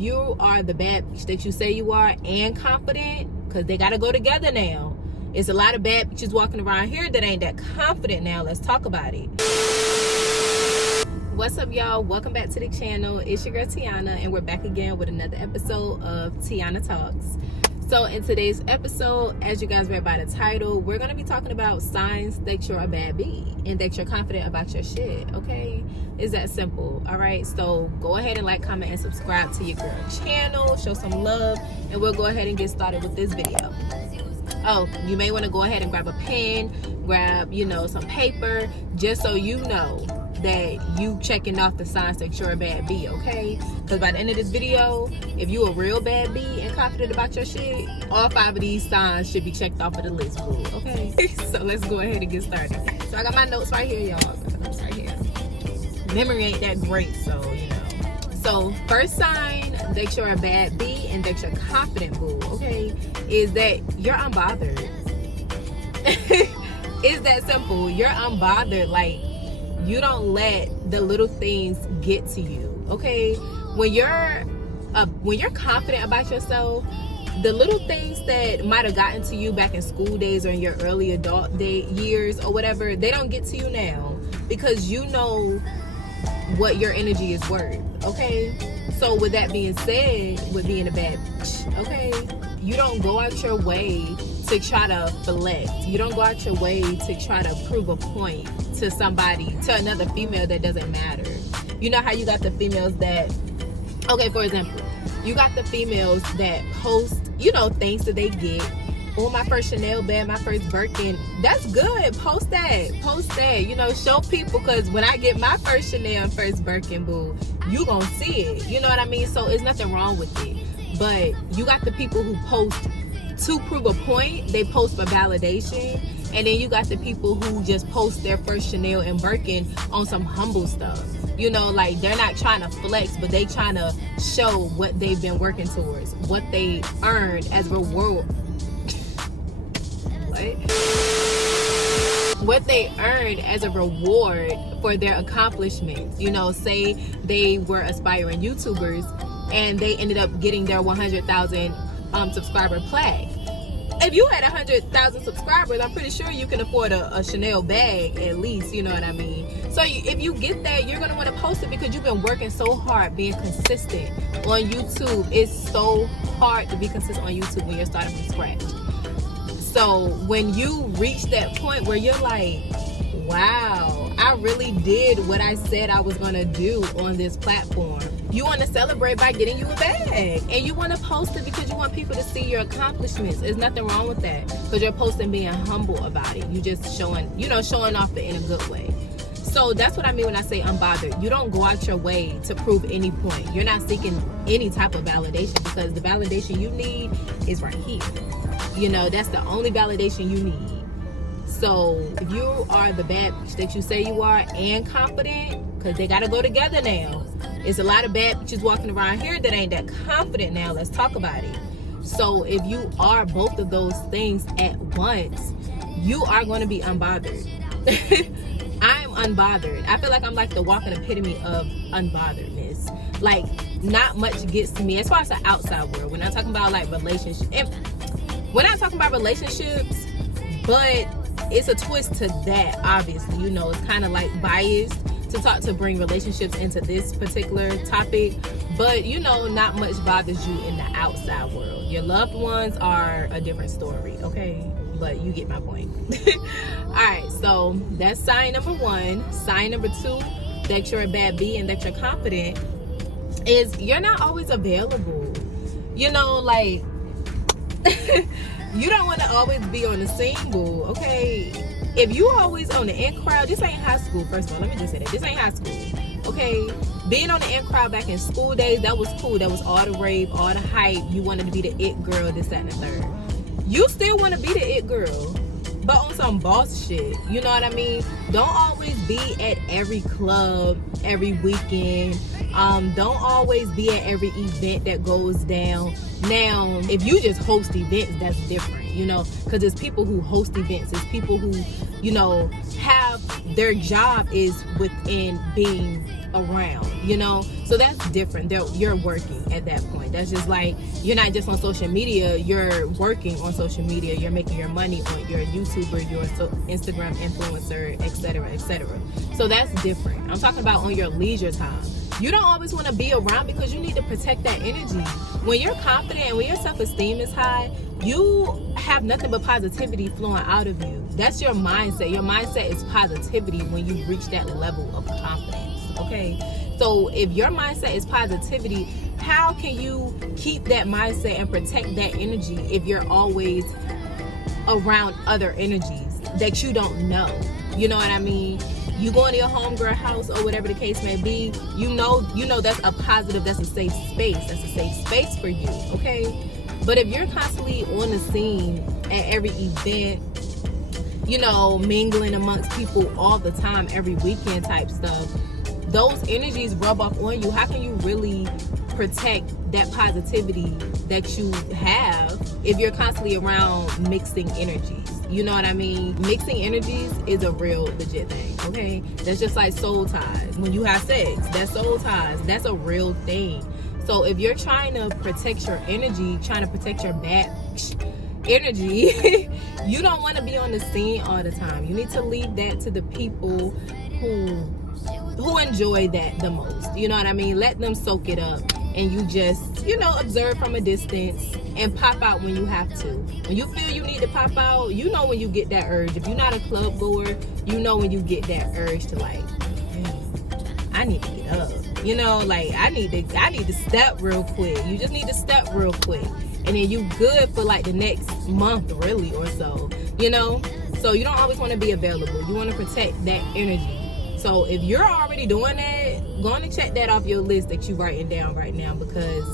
You are the bad bitch that you say you are and confident, because they got to go together now. It's a lot of bad bitches walking around here that ain't that confident now. Let's talk about it. What's up, y'all? Welcome back to the channel. It's your girl Tianna, and we're back again with another episode of Tianna Talks. So in today's episode, as you guys read by the title, we're going to be talking about signs that you're a bad bee and that you're confident about your shit, okay? It's that simple, all right? So go ahead and like, comment, and subscribe to your girl channel. Show some love, and we'll go ahead and get started with this video. Oh, you may want to go ahead and grab a pen, grab, some paper, just so you know that you checking off the signs that you're a bad bee, okay? Because by the end of this video, if you a real bad bee and confident about your shit, all 5 of these signs should be checked off of the list, boo, okay? So let's go ahead and get started. So I got my notes right here, y'all. Right here. Memory ain't that great, so So first sign that you're a bad bee and that you're confident, boo, okay, is that you're unbothered. It's that simple. You're unbothered. Like, you don't let the little things get to you, okay? When you're confident about yourself, the little things that might have gotten to you back in school days or in your early adult years or whatever, they don't get to you now because you know what your energy is worth, okay? So with that being said, with being a bad bitch, okay, you don't go out your way to try to flex. You don't go out your way to try to prove a point to somebody, to another female that doesn't matter. You know how you got the females that, okay, for example, you got the females that post, things that they get. Oh, my first Chanel bag, my first Birkin. That's good. Post that. Show people, because when I get my first Chanel and first Birkin, boo, you gonna see it. You know what I mean? So it's nothing wrong with it. But you got the people who post to prove a point. They post for validation. And then you got the people who just post their first Chanel and Birkin on some humble stuff. Like, they're not trying to flex, but they trying to show what they've been working towards, what they earned as a reward. What they earned as a reward for their accomplishments. Say they were aspiring YouTubers and they ended up getting their 100,000 subscriber plaque. If you had 100,000 subscribers, I'm pretty sure you can afford a Chanel bag at least, you know what I mean? So if you get that, you're going to want to post it because you've been working so hard being consistent on YouTube. It's so hard to be consistent on YouTube when you're starting from scratch. So when you reach that point where you're like, wow, I really did what I said I was going to do on this platform. You want to celebrate by getting you a bag. And you want to post it because you want people to see your accomplishments. There's nothing wrong with that. Because you're posting being humble about it. You just showing off it in a good way. So that's what I mean when I say unbothered. You don't go out your way to prove any point. You're not seeking any type of validation because the validation you need is right here. That's the only validation you need. So if you are the bad bitch that you say you are and confident, because they got to go together now. It's a lot of bad bitches walking around here that ain't that confident now. Let's talk about it. So if you are both of those things at once, you are going to be unbothered. I'm unbothered. I feel like I'm like the walking epitome of unbotheredness. Like, not much gets to me as far as the outside world. We're not talking about like relationships. We're not talking about relationships, but it's a twist to that, obviously. It's kind of like biased to bring relationships into this particular topic. But, not much bothers you in the outside world. Your loved ones are a different story, okay? But you get my point. Alright, so that's sign number 1. Sign number 2, that you're a bad bee and that you're confident, is you're not always available. Like, you don't want to always be on the scene, boo, okay? If you always on the in crowd, this ain't high school. First of all, let me just say that. This ain't high school, okay? Being on the in crowd back in school days, that was cool. That was all the rave, all the hype. You wanted to be the it girl, this, that, and the third. You still want to be the it girl, but on some boss shit. You know what I mean? Don't always be at every club, every weekend. Don't always be at every event that goes down. Now, if you just host events, that's different, because it's people who host events. It's people who, have their job is within being around, you know. So that's different. You're working at that point. That's just like, you're not just on social media, you're working on social media, you're making your money on, you're a YouTuber, you're an Instagram influencer, etc., etc. So that's different. I'm talking about on your leisure time. You don't always want to be around because you need to protect that energy. When you're confident and when your self-esteem is high, you have nothing but positivity flowing out of you. That's your mindset. Your mindset is positivity when you reach that level of confidence, okay? So if your mindset is positivity, how can you keep that mindset and protect that energy if you're always around other energies that you don't know? You know what I mean? You go into your homegirl house or whatever the case may be, you know that's a positive, that's a safe space. That's a safe space for you, okay? But if you're constantly on the scene at every event, you know, mingling amongst people all the time, every weekend type stuff, those energies rub off on you. How can you really protect that positivity that you have if you're constantly around mixing energies? You know what I mean? Mixing energies is a real legit thing, okay? That's just like soul ties. When you have sex, that's soul ties. That's a real thing. So if you're trying to protect your energy, trying to protect your bad energy, you don't want to be on the scene all the time. You need to leave that to the people who enjoy that the most. You know what I mean? Let them soak it up, and you just, you know, observe from a distance and pop out when you have to. When you feel you need to pop out, you know when you get that urge. If you're not a club goer, you know when you get that urge to like, I need to get up. You know, like I need to step real quick. You just need to step real quick, and then you good for like the next month really or so. You know, so you don't always want to be available. You want to protect that energy. So if you're already doing that, go on and check that off your list that you're writing down right now, because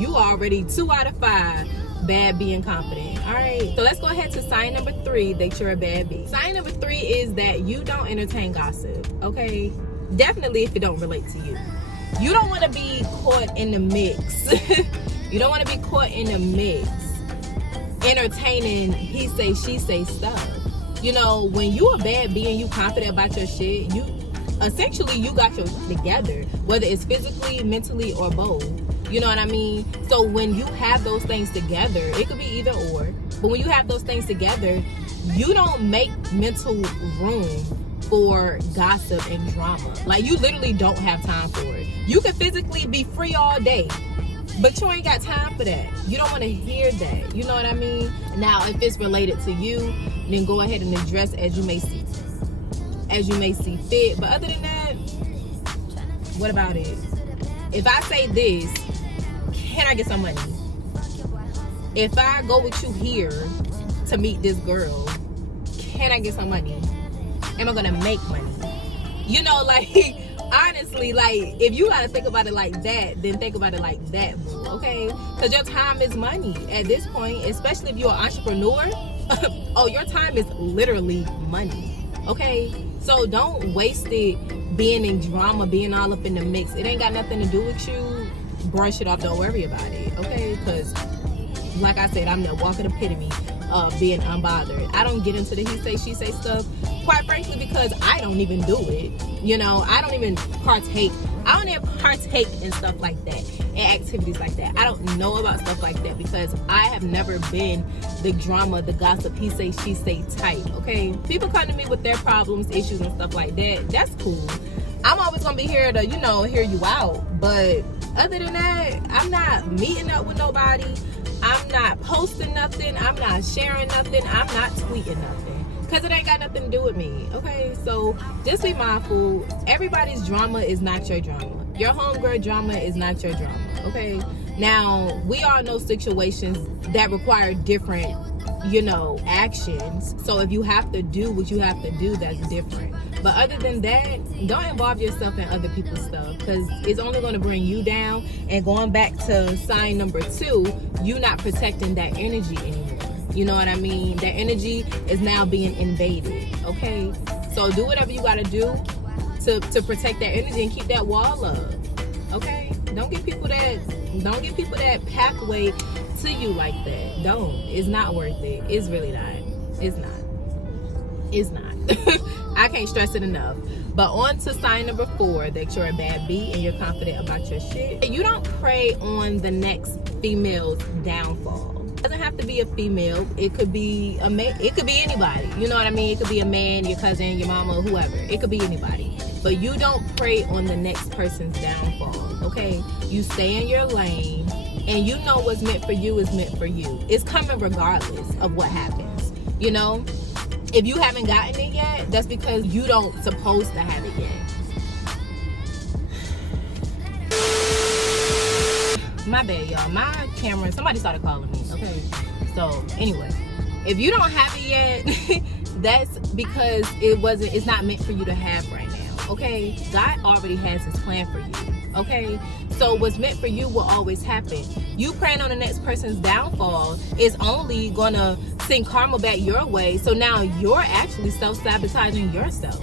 you already 2 out of 5 bad being confident. All right, so let's go ahead to sign number 3 that you're a bad bee. Sign number 3 is that you don't entertain gossip, okay? Definitely if it don't relate to you. You don't want to be caught in the mix. You don't want to be caught in the mix entertaining he say she say stuff. You know, when you a bad bee and you confident about your shit, you essentially you got your together, whether it's physically, mentally, or both. You know what I mean? So when you have those things together, it could be either or, but when you have those things together, you don't make mental room for gossip and drama. Like, you literally don't have time for it. You could physically be free all day, but you ain't got time for that. You don't want to hear that. You know what I mean? Now, if it's related to you, then go ahead and address as you may see fit. But other than that, what about it? If I say this, can I get some money? If I go with you here to meet this girl, can I get some money? Am I gonna make money? You know, like, honestly, like, if you gotta think about it like that, then think about it like that, boo, okay? Because your time is money at this point, especially if you're an entrepreneur. Oh, your time is literally money, okay? So don't waste it being in drama, being all up in the mix. It ain't got nothing to do with you. Brush it off, don't worry about it, okay? Because like I said, I'm the walking epitome of being unbothered. I don't get into the he say she say stuff, quite frankly, because I don't even do it. You know, I don't even partake in stuff like that, in activities like that. I don't know about stuff like that because I have never been the drama, the gossip, he say she say type, okay? People come to me with their problems, issues, and stuff like that. That's cool. I'm always gonna be here to, you know, hear you out. But other than that, I'm not meeting up with nobody. I'm not posting nothing. I'm not sharing nothing. I'm not tweeting nothing, because it ain't got nothing to do with me, okay? So just be mindful. Everybody's drama is not your drama. Your homegirl drama is not your drama, okay? Now, we all know situations that require different, you know, actions. So if you have to do what you have to do, that's different. But other than that, don't involve yourself in other people's stuff, because it's only going to bring you down. And going back to sign number 2, you not protecting that energy anymore. You know what I mean? That energy is now being invaded, okay? So do whatever you got to do to protect that energy and keep that wall up, okay? Don't give people that pathway to you like that. Don't. It's not worth it. It's really not. It's not. I can't stress it enough. But on to sign number 4, that you're a bad B and you're confident about your shit. You don't prey on the next female's downfall. It doesn't have to be a female. It could be a man. It could be anybody. You know what I mean? It could be a man, your cousin, your mama, whoever. It could be anybody. But you don't prey on the next person's downfall, okay? You stay in your lane, and you know what's meant for you is meant for you. It's coming regardless of what happens, you know? If you haven't gotten it yet, that's because you don't supposed to have it yet. My bad, y'all. My camera, somebody started calling me, okay? So, anyway, if you don't have it yet, that's because it's not meant for you to have right now, okay? God already has his plan for you, okay? So what's meant for you will always happen. You praying on the next person's downfall is only gonna send karma back your way. So now you're actually self-sabotaging yourself.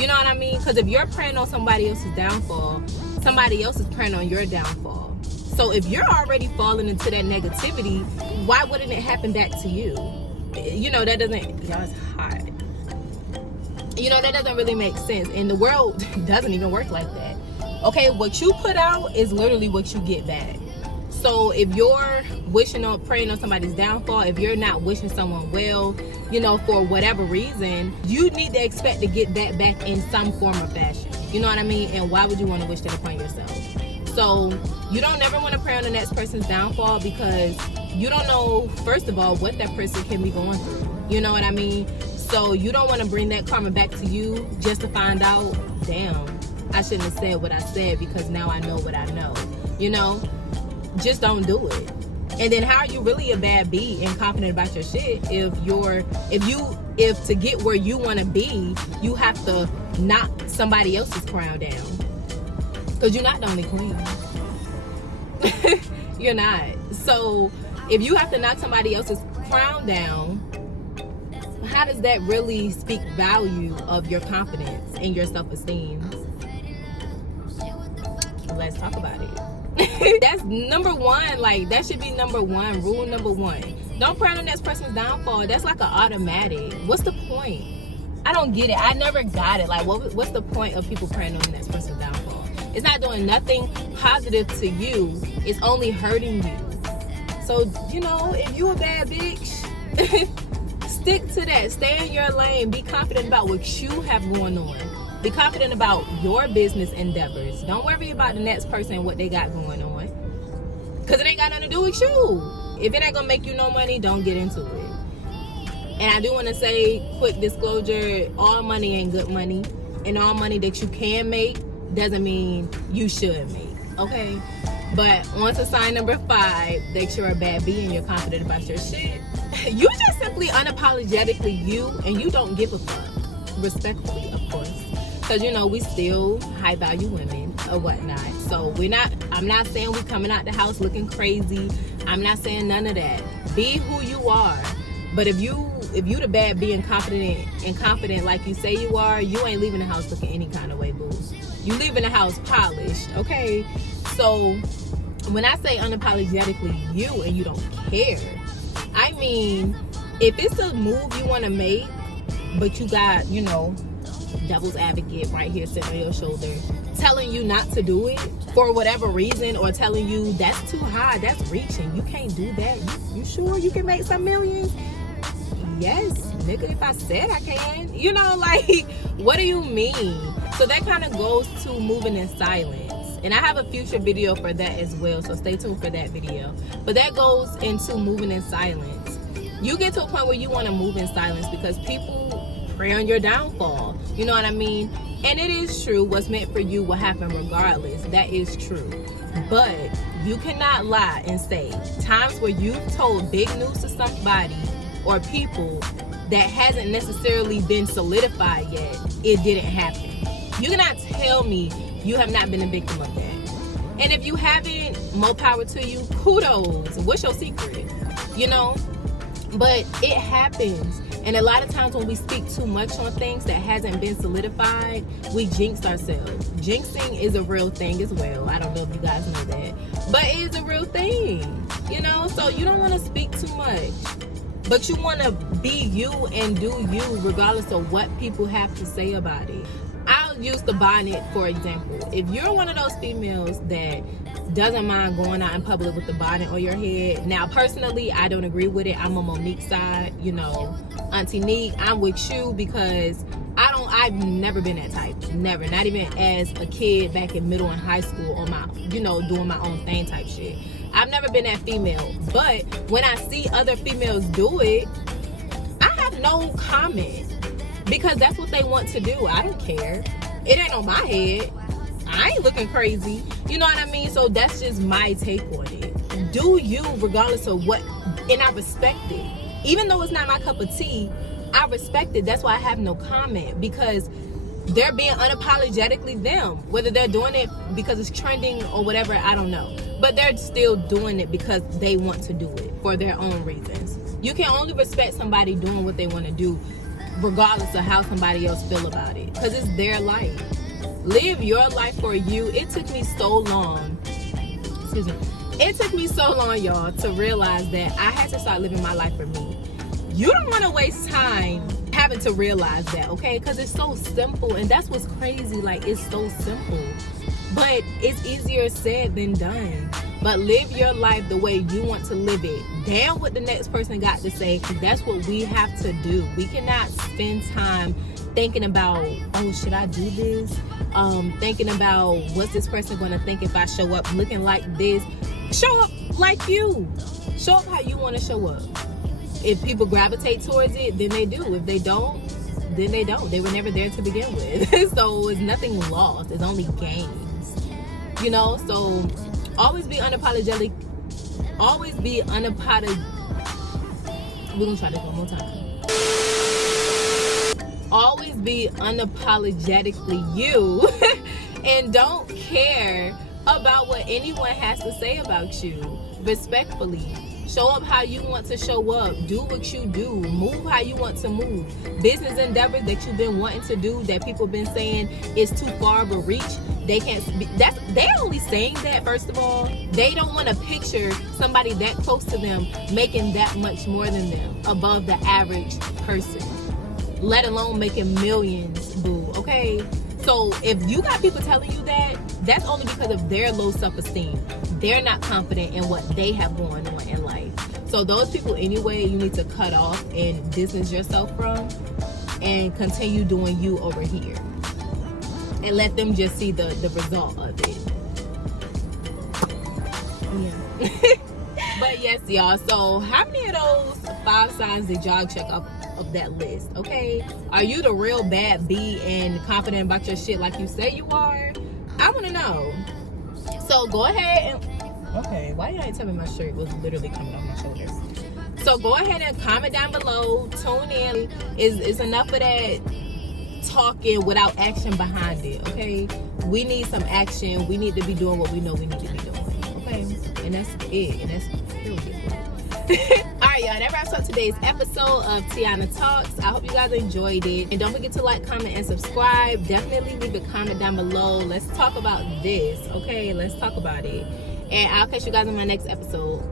You know what I mean? Because if you're praying on somebody else's downfall, somebody else is praying on your downfall. So if you're already falling into that negativity, why wouldn't it happen back to you? You know, that doesn't, y'all, it's hot. You know, that doesn't really make sense. And the world doesn't even work like that. Okay, what you put out is literally what you get back. So if you're praying on somebody's downfall, if you're not wishing someone well, you know, for whatever reason, you need to expect to get that back in some form or fashion. You know what I mean? And why would you want to wish that upon yourself? So you don't never want to pray on the next person's downfall, because you don't know, first of all, what that person can be going through. You know what I mean? So you don't want to bring that karma back to you just to find out, damn, I shouldn't have said what I said because now I know what I know. You know, just don't do it. And then how are you really a bad B and confident about your shit if to get where you want to be, you have to knock somebody else's crown down? Because you're not the only queen. You're not. So if you have to knock somebody else's crown down, how does that really speak value of your confidence and your self-esteem? Let's talk about it. That's number one. Like, that should be number one. Rule number one. Don't pray on the next person's downfall. That's like an automatic. What's the point? I don't get it. I never got it. Like, what's the point of people praying on the next person's downfall? It's not doing nothing positive to you. It's only hurting you. So, you know, if you a bad bitch, stick to that. Stay in your lane. Be confident about what you have going on. Be confident about your business endeavors. Don't worry about the next person and what they got going on, because it ain't got nothing to do with you. If it ain't gonna make you no money, don't get into it. And I do want to say, quick disclosure, all money ain't good money, and all money that you can make doesn't mean you should make, okay? But on to sign number 5, that you're a bad B and you're confident about your shit. You just simply unapologetically you, and you don't give a fuck. Respectfully, of course. Because, you know, we still high value women or whatnot. So I'm not saying we coming out the house looking crazy. I'm not saying none of that. Be who you are. But if you the bad being confident like you say you are, you ain't leaving the house looking any kind of way, boo. You leaving the house polished, okay? So when I say unapologetically you and you don't care, I mean, if it's a move you want to make, but you got, you know, devil's advocate right here sitting on your shoulder telling you not to do it for whatever reason, or telling you that's too high, that's reaching, you can't do that, you sure you can make some millions? Yes, nigga, if I said I can. You know, like, what do you mean? So that kind of goes to moving in silence. And I have a future video for that as well, so stay tuned for that video. But that goes into moving in silence. You get to a point where you want to move in silence because people prey on your downfall. You know what I mean? And it is true, what's meant for you will happen regardless. That is true. But you cannot lie and say times where you've told big news to somebody or people that hasn't necessarily been solidified yet, it didn't happen. You cannot tell me you have not been a victim of that. And if you haven't, more power to you, kudos. What's your secret? You know? But it happens. And a lot of times when we speak too much on things that hasn't been solidified, we jinx ourselves. Jinxing is a real thing as well. I don't know if you guys know that. But it is a real thing. You know? So you don't want to speak too much. But you want to be you and do you regardless of what people have to say about it. I'll use the bonnet for example. If you're one of those females that doesn't mind going out in public with the bonnet on your head, now personally I don't agree with it. I'm on Monique's side, you know, Auntie Neek, I'm with you because I've never been that type. Never. Not even as a kid back in middle and high school on my, you know, doing my own thing type shit. I've never been that female. But when I see other females do it, I have no comment. Because that's what they want to do. I don't care. It ain't on my head. I ain't looking crazy. You know what I mean? So that's just my take on it. Do you regardless of what, and I respect it. Even though it's not my cup of tea, I respect it. That's why I have no comment, because they're being unapologetically them. Whether they're doing it because it's trending or whatever, I don't know. But they're still doing it because they want to do it for their own reasons. You can only respect somebody doing what they want to do regardless of how somebody else feel about it, because it's their life. Live your life for you. It took me so long, excuse me, it took me so long, y'all, to realize that I had to start living my life for me. You don't want to waste time having to realize that, okay? Because it's so simple, and that's what's crazy. Like, it's so simple, but it's easier said than done. But live your life the way you want to live it. Damn what the next person got to say, because that's what we have to do. We cannot spend time thinking about, oh, should I do this? Thinking about, what's this person going to think if I show up looking like this? Show up like you. Show up how you want to show up. If people gravitate towards it, then they do. If they don't, then they don't. They were never there to begin with. So it's nothing lost. It's only gains. You know, so always be unapologetic. Always be unapologetic. We're gonna try this one more time. Always be unapologetically you. And don't care about what anyone has to say about you. Respectfully. Show up how you want to show up. Do what you do. Move how you want to move. Business endeavors that you've been wanting to do that people been saying is too far of a reach. They can't. They're only saying that, first of all. They don't want to picture somebody that close to them making that much more than them, above the average person. Let alone making millions, boo. Okay. So if you got people telling you that, that's only because of their low self-esteem. They're not confident in what they have going on in life. So those people anyway, you need to cut off and distance yourself from, and continue doing you over here. And let them just see the result of it. Yeah. But yes, y'all. So how many of those 5 signs did y'all check off of that list? Okay, are you the real bad bee and confident about your shit like you say you are? I want to know. So go ahead and, okay, why you ain't tell me my shirt was literally coming off my shoulders? So go ahead and comment down below. Tune in. Is enough of that talking without action behind it? Okay, we need some action. We need to be doing what we know we need to be doing. Okay, and that's it. And that's period. Alright, y'all, that wraps up today's episode of Tianna Talks. I hope you guys enjoyed it. And don't forget to like, comment, and subscribe. Definitely leave a comment down below. Let's talk about this, okay? Let's talk about it. And I'll catch you guys in my next episode.